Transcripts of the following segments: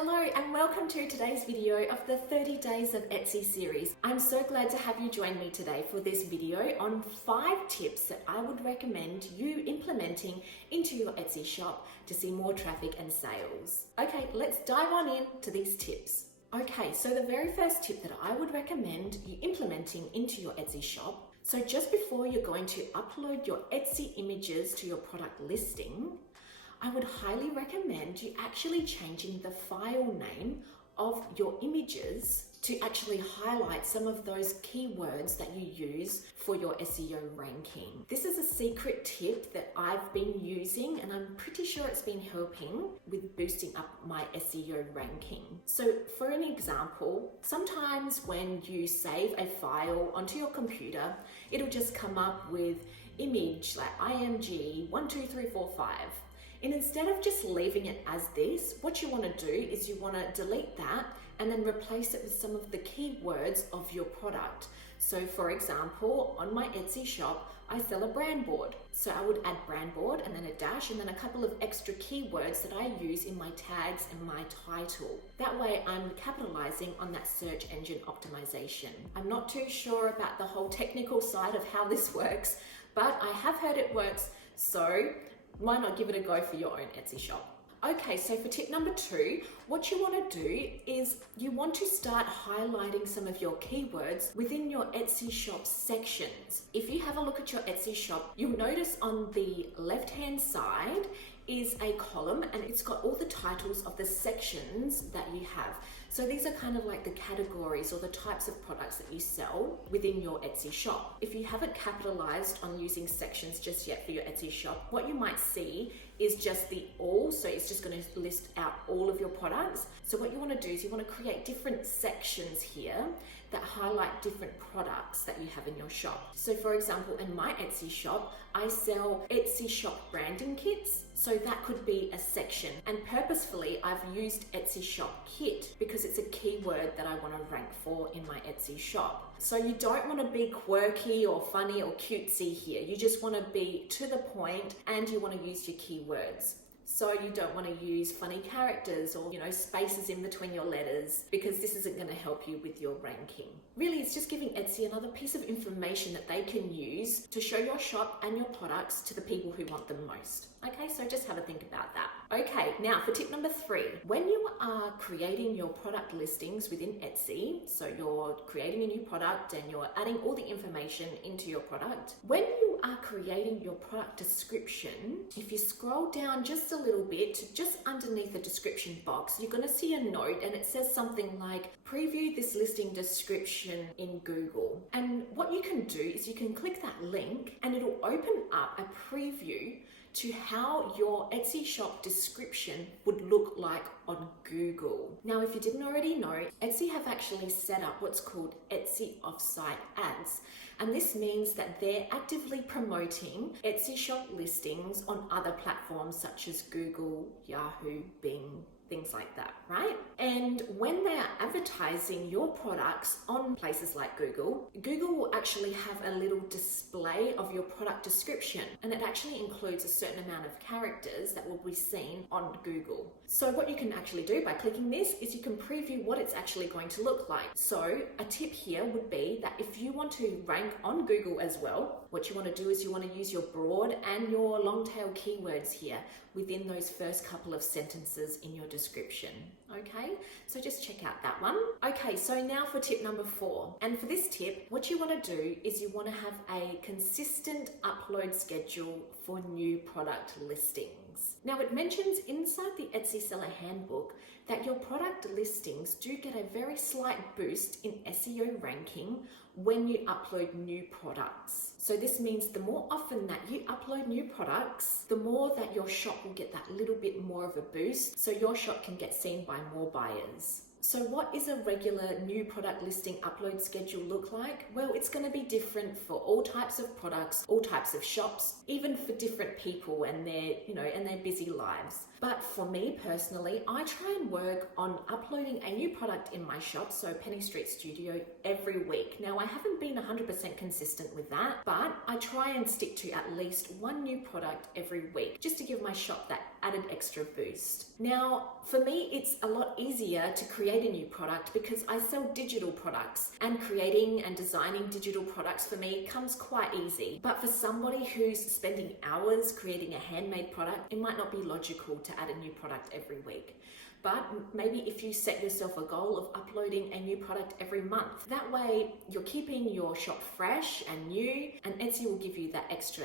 Hello and welcome to today's video of the 30 Days of Etsy series. I'm so glad to have you join me today for this video on 5 tips that I would recommend you implementing into your Etsy shop to see more traffic and sales. Okay, let's dive on in to these tips. Okay, so the very first tip that I would recommend you implementing into your Etsy shop, so just before you're going to upload your Etsy images to your product listing, I would highly recommend you actually changing the file name of your images to actually highlight some of those keywords that you use for your SEO ranking. This is a secret tip that I've been using and I'm pretty sure it's been helping with boosting up my SEO ranking. So for an example, sometimes when you save a file onto your computer, it'll just come up with image like IMG 12345. And instead of just leaving it as this, what you want to do is you want to delete that and then replace it with some of the keywords of your product. So for example, on my Etsy shop, I sell a brand board. So I would add brand board and then a dash and then a couple of extra keywords that I use in my tags and my title. That way I'm capitalizing on that search engine optimization. I'm not too sure about the whole technical side of how this works, but I have heard it works, so why not give it a go for your own Etsy shop? Okay, so for tip number 2, what you want to do is you want to start highlighting some of your keywords within your Etsy shop sections. If you have a look at your Etsy shop, you'll notice on the left-hand side is a column and it's got all the titles of the sections that you have. So these are kind of like the categories or the types of products that you sell within your Etsy shop. If you haven't capitalized on using sections just yet for your Etsy shop, what you might see is just the all, so it's just going to list out all of your products. So what you want to do is you want to create different sections here that highlight different products that you have in your shop. So for example, in my Etsy shop, I sell Etsy shop branding kits. So that could be a section. And purposefully, I've used Etsy shop kit because it's a keyword that I want to rank for in my Etsy shop. So you don't want to be quirky or funny or cutesy here. You just want to be to the point and you want to use your keywords. So you don't want to use funny characters or, spaces in between your letters because this isn't going to help you with your ranking. Really, it's just giving Etsy another piece of information that they can use to show your shop and your products to the people who want them most. Okay, so just have a think about that. Okay, now for tip number 3, when you are creating your product listings within Etsy, so you're creating a new product and you're adding all the information into your product, when you are creating your product description, if you scroll down just a little bit, just underneath the description box, you're going to see a note and it says something like, preview this listing description in Google. And what you can do is you can click that link and it'll open up a preview to how your Etsy shop description would look like on Google. Now, if you didn't already know, Etsy have actually set up what's called Etsy offsite ads. And this means that they're actively promoting Etsy shop listings on other platforms such as Google, Yahoo, Bing, things like that, right? And when they are advertising your products on places like Google, Google will actually have a little display of your product description, and it actually includes a certain amount of characters that will be seen on Google. So what you can actually do by clicking this is you can preview what it's actually going to look like. So a tip here would be that if you want to rank on Google as well, what you want to do is you want to use your broad and your long tail keywords here within those first couple of sentences in your description. Okay, so just check out that one. Okay, so now for tip number 4. And for this tip, what you want to do is you want to have a consistent upload schedule for new product listings. Now it mentions inside the Etsy Seller Handbook that your product listings do get a very slight boost in SEO ranking when you upload new products. So this means the more often that you upload new products, the more that your shop will get that little bit more of a boost, so your shop can get seen by more buyers. So what is a regular new product listing upload schedule look like? Well, it's going to be different for all types of products, all types of shops, even for different people and their busy lives. But for me personally, I try and work on uploading a new product in my shop, so Penny Street Studio, every week. Now, I haven't been 100% consistent with that, but I try and stick to at least one new product every week, just to give my shop that added extra boost. Now, for me, it's a lot easier to create a new product because I sell digital products, and creating and designing digital products for me comes quite easy. But for somebody who's spending hours creating a handmade product, it might not be logical to add a new product every week. But maybe if you set yourself a goal of uploading a new product every month, that way you're keeping your shop fresh and new, and Etsy will give you that extra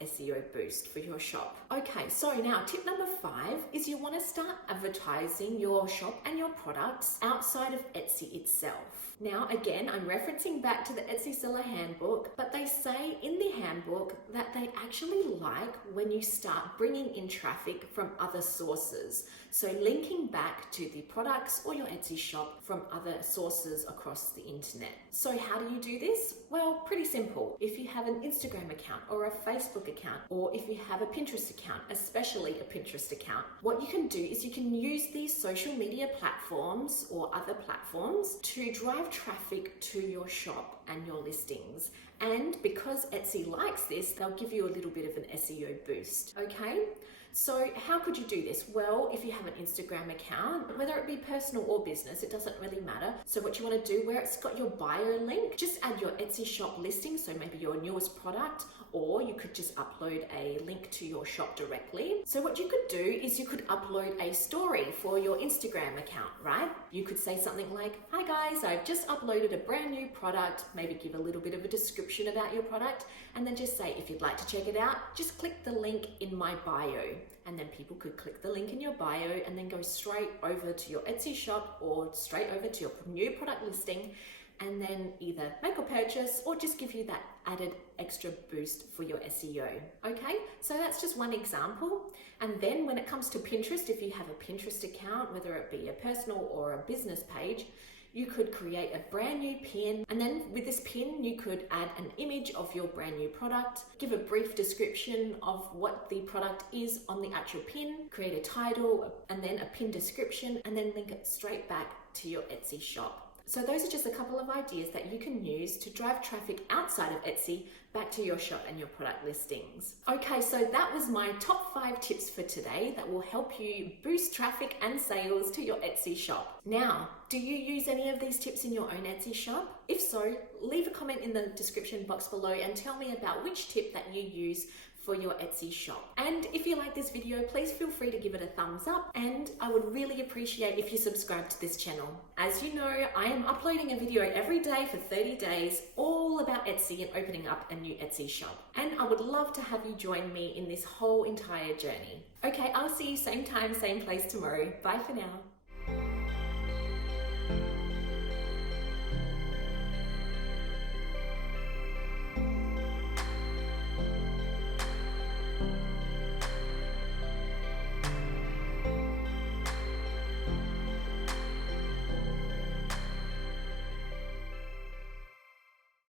SEO boost for your shop. Okay, so now tip number 5 is you want to start advertising your shop and your products outside of Etsy itself. Now, again, I'm referencing back to the Etsy Seller Handbook, but they say in the handbook that they actually like when you start bringing in traffic from other sources. So linking back to the products or your Etsy shop from other sources across the internet. So how do you do this? Well, pretty simple. If you have an Instagram account or a Facebook account, or if you have a Pinterest account, especially a Pinterest account, what you can do is you can use these social media platforms or other platforms to drive traffic to your shop and your listings. And because Etsy likes this, they'll give you a little bit of an SEO boost, okay? So how could you do this? Well, if you have an Instagram account, whether it be personal or business, it doesn't really matter. So what you want to do, where it's got your bio link, just add your Etsy shop listing, so maybe your newest product, or you could just upload a link to your shop directly. So what you could do is you could upload a story for your Instagram account, right? You could say something like, "Hi guys, I've just uploaded a brand new product," maybe give a little bit of a description about your product, and then just say, "If you'd like to check it out, just click the link in my bio." And then people could click the link in your bio and then go straight over to your Etsy shop or straight over to your new product listing, and then either make a purchase or just give you that added extra boost for your SEO. Okay, so that's just one example. And then when it comes to Pinterest, if you have a Pinterest account, whether it be a personal or a business page, you could create a brand new pin, and then with this pin you could add an image of your brand new product, give a brief description of what the product is on the actual pin, create a title and then a pin description, and then link it straight back to your Etsy shop. So those are just a couple of ideas that you can use to drive traffic outside of Etsy back to your shop and your product listings. Okay, so that was my top 5 tips for today that will help you boost traffic and sales to your Etsy shop. Now, do you use any of these tips in your own Etsy shop? If so, leave a comment in the description box below and tell me about which tip that you use for your Etsy shop. And if you like this video, please feel free to give it a thumbs up, and I would really appreciate if you subscribe to this channel. As you know, I am uploading a video every day for 30 days all about Etsy and opening up a new Etsy shop. And I would love to have you join me in this whole entire journey. Okay, I'll see you same time, same place tomorrow. Bye for now.